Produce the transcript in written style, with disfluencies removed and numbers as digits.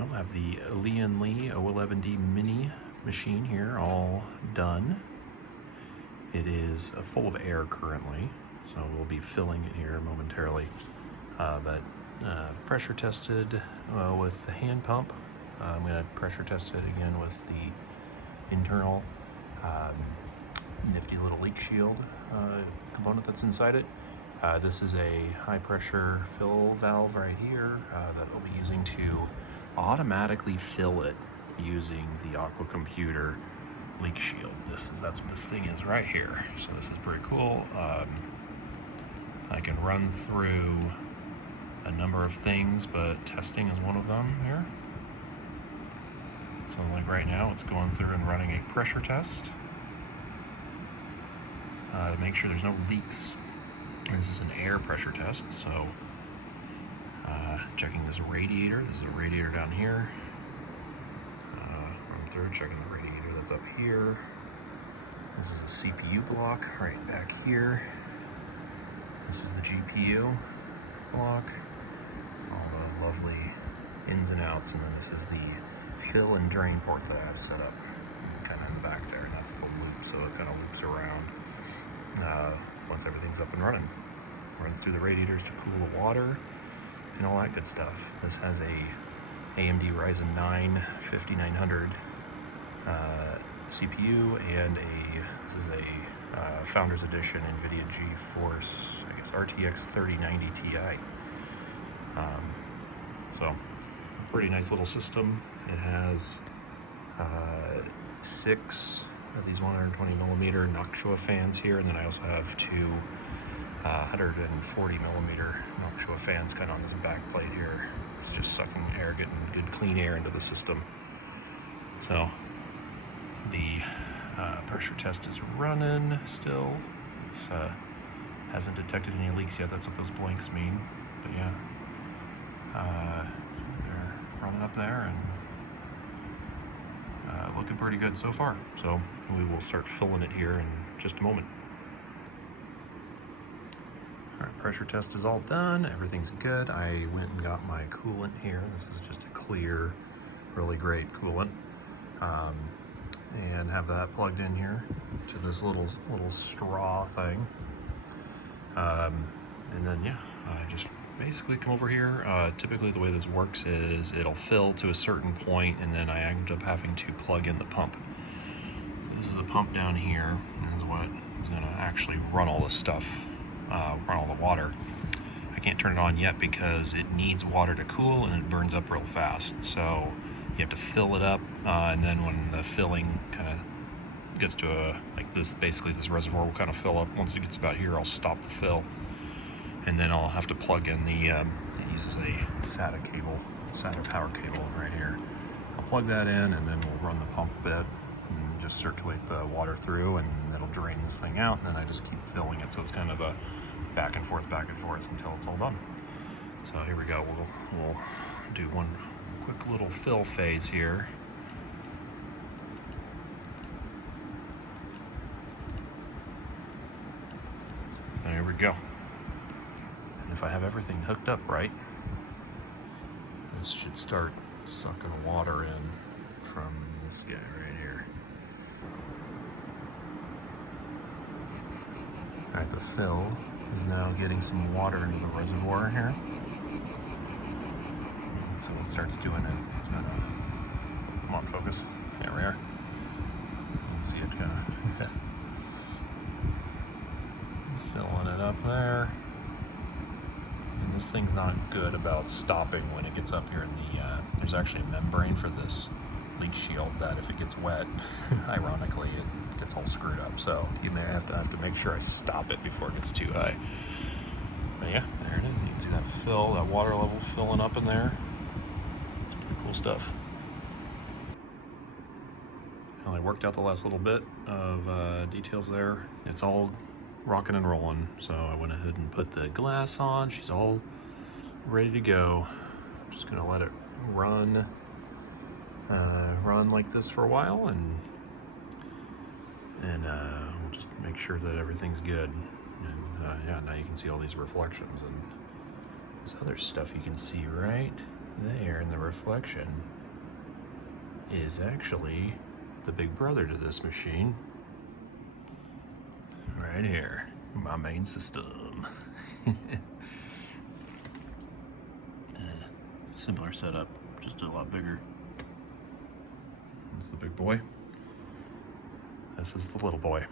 I'll have the Lian Li O11D Mini machine here all done. It is full of air currently, so we'll be filling it here momentarily. But pressure tested with the hand pump. I'm going to pressure test it again with the internal nifty little leak shield component that's inside it. This is a high pressure fill valve right here that we'll be using to automatically fill it using the Aqua Computer Leak Shield. That's what this thing is right here. So this is pretty cool. I can run through a number of things, but testing is one of them here. So like right now, it's going through and running a pressure test to make sure there's no leaks. This is an air pressure test, so checking this radiator. This is a radiator down here. Run through, checking the radiator that's up here. This is a CPU block right back here. This is the GPU block. All the lovely ins and outs, and then this is the fill and drain port that I have set up kind of in the back there, and that's the loop, so it kind of loops around once everything's up and running. Runs through the radiators to cool the water and all that good stuff. This has a AMD Ryzen 9 5900 CPU and this is a Founders Edition NVIDIA GeForce, I guess RTX 3090 Ti. So a pretty nice little system. It has 6 of these 120 millimeter Noctua fans here, and then I also have 2 140 millimeter Noctua fans kind of on this back plate here. It's just sucking air, getting good clean air into the system. So the pressure test is running still. It's hasn't detected any leaks yet. That's what those blinks mean. But yeah, they're running up there and looking pretty good so far. So we will start filling it here in just a moment. All right, pressure test is all done. Everything's good. I went and got my coolant here. This is just a clear, really great coolant. And have that plugged in here to this little straw thing. And then yeah, I just basically come over here. Typically the way this works is it'll fill to a certain point, and then I end up having to plug in the pump. So this is the pump down here. This is what is going to actually run all this stuff, run all the water. I can't turn it on yet because it needs water to cool and it burns up real fast. So you have to fill it up, and then when the filling kind of gets to like this, basically this reservoir will kind of fill up. Once it gets about here, I'll stop the fill, and then I'll have to plug in the, it uses a SATA cable, SATA power cable right here. I'll plug that in, and then we'll run the pump a bit and just circulate the water through, and it'll drain this thing out, and then I just keep filling it. So it's kind of a back and forth until it's all done. So here we go. We'll do one quick little fill phase here. So here we go. And if I have everything hooked up right, this should start sucking water in from this guy right here. All right, the fill is now getting some water into the reservoir here. So it starts doing it. Come on, focus. There we are. You can see it kind of filling it up there. And this thing's not good about stopping when it gets up here in the, there's actually a membrane for this leak shield that if it gets wet, ironically, it gets all screwed up. So you may have to make sure I stop it before it gets too high. But yeah, there it is. You can see that fill, that water level filling up in there. It's pretty cool stuff. Well, I worked out the last little bit of details there. It's all rocking and rolling. So I went ahead and put the glass on. She's all ready to go. I'm just gonna let it run like this for a while, and we'll just make sure that everything's good. And yeah, now you can see all these reflections and this other stuff you can see right there in the reflection is actually the big brother to this machine. Right here, my main system. Similar setup, just a lot bigger. This is the big boy. This is the little boy.